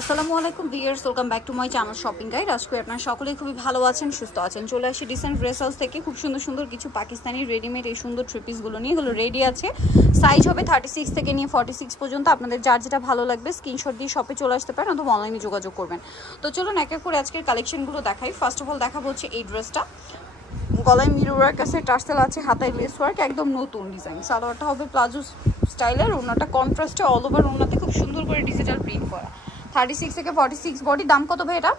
আসসালামু আলাইকুম viewers, welcome back to my channel shopping guide. আজকে আপনারা সকলেই খুবই ভালো আছেন, সুস্থ আছেন। চলে আসি ডিসেন্ট ড্রেস হাউস থেকে খুব সুন্দর সুন্দর কিছু পাকিস্তানি রেডিমেড এই সুন্দর থ্রি পিসগুলো নিয়ে। এগুলো রেডি আছে, সাইজ হবে 36 থেকে নিয়ে 46 পর্যন্ত। আপনাদের যার যেটা ভালো লাগবে স্ক্রিনশট দিয়ে শপে চলে আসতে পারেন অথবা অনলাইনে যোগাযোগ করবেন। তো চলুন এক এক করে আজকের কালেকশনগুলো দেখাই। ফার্স্ট অফ অল দেখাবো হচ্ছে এই ড্রেসটা। গলায় মিরর ওয়ার্ক আছে, টার্সেল আছে, হাতায় লেস ওয়ার্ক, একদম নতুন ডিজাইন। সালোয়ারটা হবে প্লাজো স্টাইলের, ওনাটা কন্ট্রাস্টে অল ওভার, ওনাতে খুব সুন্দর করে ডিজিটাল প্রিন্ট করা। 36 থেকে 46 বডি। দাম কত ভাই এটা?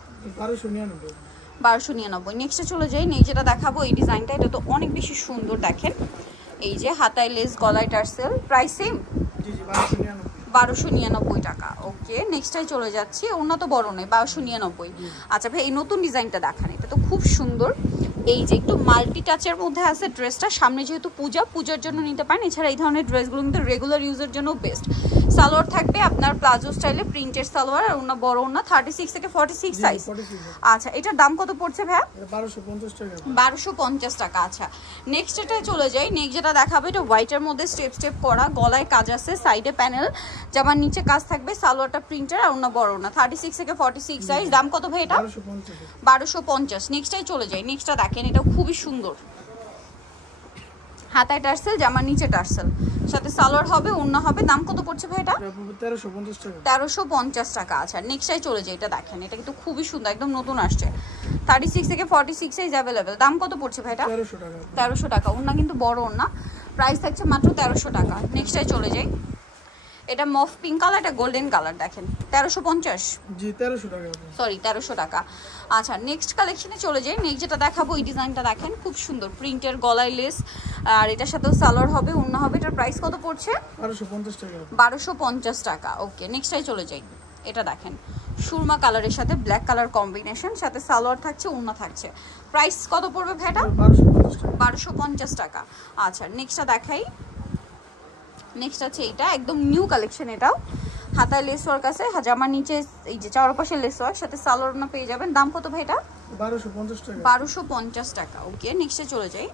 1299। নেক্সটে চলে যাই। নেই যেটা দেখাবো এই ডিজাইনটা, এটা তো অনেক বেশি সুন্দর। দেখেন এই যে হাতায় লেস, গলায় টার্সেল, প্রাইস সেম 1299 টাকা। ওকে, নেক্সটটাই চলে যাচ্ছি। ওনা তো বড় নয়, 1299। আচ্ছা ভাই, এই নতুন ডিজাইনটা দেখান, এটা তো খুব সুন্দর। এই যে একটু মাল্টি টাচের মধ্যে আছে ড্রেসটা। সামনে যেহেতু পূজার জন্য নিতে পারেন। এছাড়া এই ধরনের ড্রেসগুলো কিন্তু রেগুলার ইউজের জন্য বেস্ট। সালোয়ার থাকবে আপনার প্লাজো স্টাইলে, প্রিন্টের সালোয়ার, আর ওনা বড় ওনা, 36 থেকে 46 সাইজ। আচ্ছা, এটার দাম কত পড়ছে ভাইয়া? 1250 টাকা। আচ্ছা, নেক্সট এটা চলে যাই। নেক্সট যেটা দেখাবো, এটা হোয়াইটের মধ্যে স্টেপ স্টেপ করা, গলায় কাজ আছে, সাইডে প্যানেল, জামার নিচে কাজ থাকবে, সালোয়ারটা প্রিন্টার, আর ওনা বড় ওনা, 36 থেকে 46 সাইজ। দাম কত ভাই এটা? 1250। নেক্সটটাই চলে যাই। নেক্সটটা দেখেন, এটা খুবই সুন্দর। হাতায় টার্সেল, জামার নিচে টার্সেল, সাথে সালোয়ার হবে, ওন্না হবে। দাম কত পড়ছে ভাই এটা? 1350 টাকা। আচ্ছা, নেক্সটটাই চলে যাই। এটা দেখেন, এটা কিন্তু খুবই সুন্দর, একদম নতুন আসছে। 36 থেকে 46 সাইজ অ্যাভেলেবেল। দাম কত পড়ছে ভাই এটা? 1300 টাকা। ওন্না কিন্তু বড় ওন্না, প্রাইস থাকছে মাত্র 1300 টাকা। নেক্সটটাই চলে যাই। এটা মফ পিঙ্ক কালার, এটা গোল্ডেন কালার। দেখেন 1350। জি 1300 টাকা। সরি 1300 টাকা। আচ্ছা, নেক্সট কালেকশনে চলে যাই। নেক্সট যেটা দেখাবো এই ডিজাইনটা দেখেন, খুব সুন্দর প্রিন্টের, গলায় লেস, আর এটার সাথেও সালোয়ার হবে, ওন্না হবে। এটার প্রাইস কত পড়ছে? 1250 টাকা। 1250 টাকা। ওকে, নেক্সটটাই চলে যাই। এটা দেখেন সুরমা কালারের সাথে ব্ল্যাক কালার কম্বিনেশন, সাথে সালোয়ার থাকছে, ওন্না থাকছে। প্রাইস কত পড়বে ভাইটা? 1250 টাকা। আচ্ছা, নেক্সটটা দেখাই। নেক্সট আছে এইটা, একদম নিউ কালেকশন। এটাও হাতায় লেস ওয়ার্ক আছে, জামার নিচে এই যে চারপাশে লেস ওয়ার্ক, সাথে সালোয়ার না পেয়ে যাবেন। দাম কত ভাই এটা? 1250 টাকা। 1250 টাকা। ওকে, নেক্সটে চলে যাই।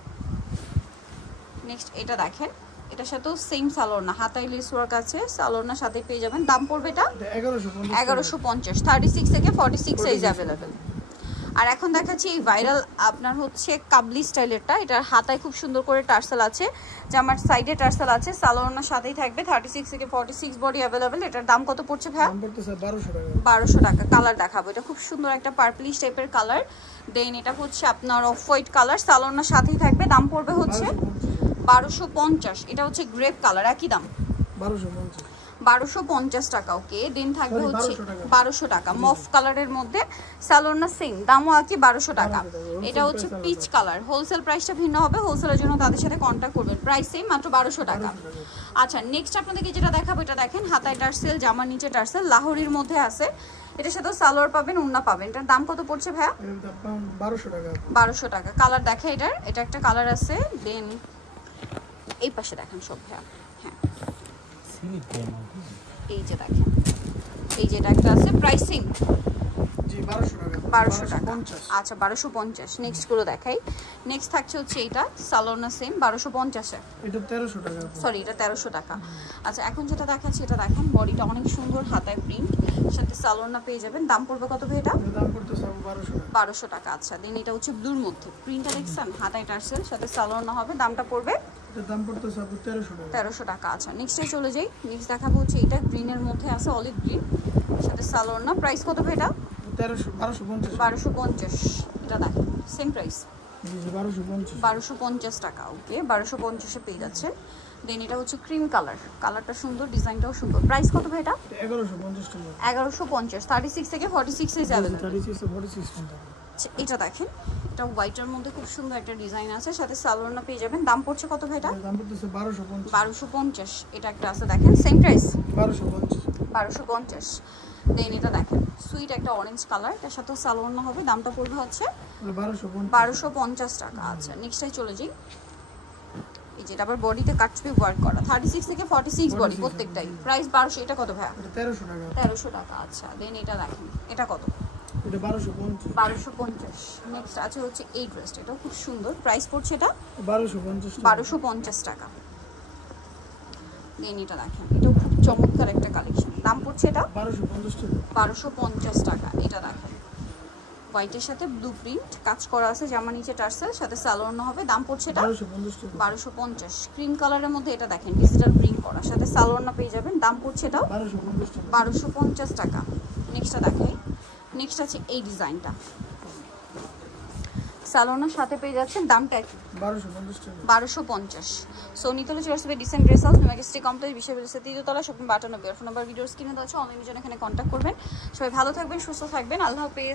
নেক্সট এটা দেখেন, এটার সাথেও সেম সালোয়ার না, হাতায় লেস ওয়ার্ক আছে, সালোয়ার না সাথে পেয়ে যাবেন। দাম পড়বে এটা 1150। 36 থেকে 46 সাইজ অ্যাভেলেবেল। আর এখন দেখাচ্ছি এই ভাইরাল আপনার হচ্ছে কাবলি স্টাইলেরটা। এটার হাতায় খুব সুন্দর করে টার্সেল আছে, জামার সাইডে টার্সেল আছে, সালোয়ার সাথেই থাকবে। 36 থেকে 46 বডি অ্যাভেলেবেল। এটার দাম কত পড়ছে ভাই? 1200 টাকা। কালার দেখাবো, এটা খুব সুন্দর একটা পার্পলিশ টাইপের কালার। দেন এটা হচ্ছে আপনার অফ হোয়াইট কালার, সালোয়ার সাথেই থাকবে। দাম পড়বে হচ্ছে 1250। এটা হচ্ছে গ্রেপ কালার, একই দাম 1250 টাকা। ওকে, দেন থাকবে হচ্ছে 1200 টাকা মফ কালারের মধ্যে, সালোয়ার সেম, দামও আছে 1200 টাকা। এটা হচ্ছে পিচ কালার, হোলসেল প্রাইসটা ভিন্ন হবে, হোলসেলের জন্য তাদের সাথে কন্ট্যাক্ট করবেন। প্রাইস সেম, মাত্র 1200 টাকা। আচ্ছা, নেক্সট আপনাদেরকে যেটা দেখাবো, এটা দেখেন হাতায় টার্সেল, জামার নিচে টার্সেল, লাহোরির মধ্যে আছে। এটার সাথে সালোয়ার পাবেন, ওন্না পাবেন। এটার দাম কত পড়ছে ভাইয়া? 1200 টাকা। 1200 টাকা। কালার দেখে এটার, এটা একটা কালার আছে। দেন এই পাশে দেখেন সব ভাইয়া, হ্যাঁ এই যে দেখেন, এই যে এটা একটা আছে, প্রাইস সেম জি 1200 টাকা। 1200 টাকা। আচ্ছা, 1250। নেক্সট গুলো দেখাই। নেক্সট থাকছে হচ্ছে এইটা, সালোনা সেম 1250 এ, এটা 1300 টাকা। সরি, এটা 1300 টাকা। আচ্ছা, এখন যেটা দেখাচ্ছি এটা দেখেন, বডিটা অনেক সুন্দর, হাতায় প্রিন্ট, সাথে সালোনা পেয়ে যাবেন। দাম পড়বে কত ভাই এটা? দাম পড়তেছে 1200 টাকা। 1200 টাকা। আচ্ছা, দেন এটা হচ্ছে ব্লুর মধ্যে, প্রিন্টটা দেখছেন, হাতায় টার্সেল, সাথে সালোনা হবে। দামটা পড়বে? এটার দাম পড়তেছে 1300 টাকা। 1300 টাকা। আচ্ছা, নেক্সটে চলে যাই। নেক্সট দেখাবো হচ্ছে এটা, গ্রিনের মধ্যে আছে, অলিভ গ্রিন, সাথে সালোনা। প্রাইস কত ভাই এটা? 1250। এটা দেখেন সেম প্রাইস, 1250 টাকা। ওকে, 1250 পেয়ে যাচ্ছেন। দেন এটা হচ্ছে ক্রিম কালার, কালারটা সুন্দর, ডিজাইনটাও সুন্দর। প্রাইস কত ভাই এটা? 1150 টাকা। 1150। 36 থেকে 46 সাইজ অ্যাভেলেবল। 36 থেকে 46 টাকা। এটা দেখেন, এটা হোয়াইটের মধ্যে খুব সুন্দর একটা ডিজাইন আছে, সাথে সালোয়ার পেয়ে যাবেন। দাম পড়ছে কত ভাই এটা? দাম পড়তেছে 1250। 1250। এটা একটা আছে দেখেন, সেম প্রাইস 1250। 1250। দেন এটা দেখেন সুইট একটা অরেঞ্জ কালার, এটার সাথে সালোয়ার হবে। দামটা পড়বে হচ্ছে 1250 টাকা। আচ্ছা, নেক্সটটাই চলে যাই। এই যেটা আবার বডিতে কাটছবি ওয়ার্ক করা, 36 থেকে 46 বডি প্রত্যেকটাই। প্রাইস 1200। এটা কত ভাই? এটা 1300 টাকা। 1300 টাকা। আচ্ছা, দেন এটা দেখেন, এটা কত? এটা 1250। 1250। নেক্সট আছে হচ্ছে এই ড্রেসটা, এটাও খুব সুন্দর। প্রাইস পড়ছে এটা 1250 টাকা। 1250 টাকা। দেন এটা দেখেন, এটাও খুব চমৎকার একটা কালেকশন। দাম পড়ছে এটা 1250 টাকা। এটা দেখেন হোয়াইটের সাথে ব্লু প্রিন্ট কাজ করা আছে, জামা নিচে টার্সেল, সাথে সালোয়ার হবে। দাম পড়ছে এটা 1250। ক্রিম কালারের মধ্যে এটা দেখেন ডিজিটাল প্রিন্ট করা, সাথে সালোয়ার পেয়ে যাবেন। দাম পড়ছে এটা 1250 টাকা। নেক্সটটা দেখাই। নেক্সট আছে এই ডিজাইনটা, সালোয়ার সাথে পেয়ে যাচ্ছেন। দামটা কি? 1250। সো নিতলে চলে আসবে ডিসেন্ট ড্রেস হাউস, মেজেস্টিক কমপ্লেক্স, বিশ্ববিদ্যালয় 3য় তলা, শপিং বাটন, ফোন নাম্বার ভিডিওর স্ক্রিনে দেওয়া আছে। অনলাইনের জন্য এখানে কন্ট্যাক্ট করবেন। সবাই ভালো থাকবেন, সুস্থ থাকবেন। আল্লাহ হাফেজ।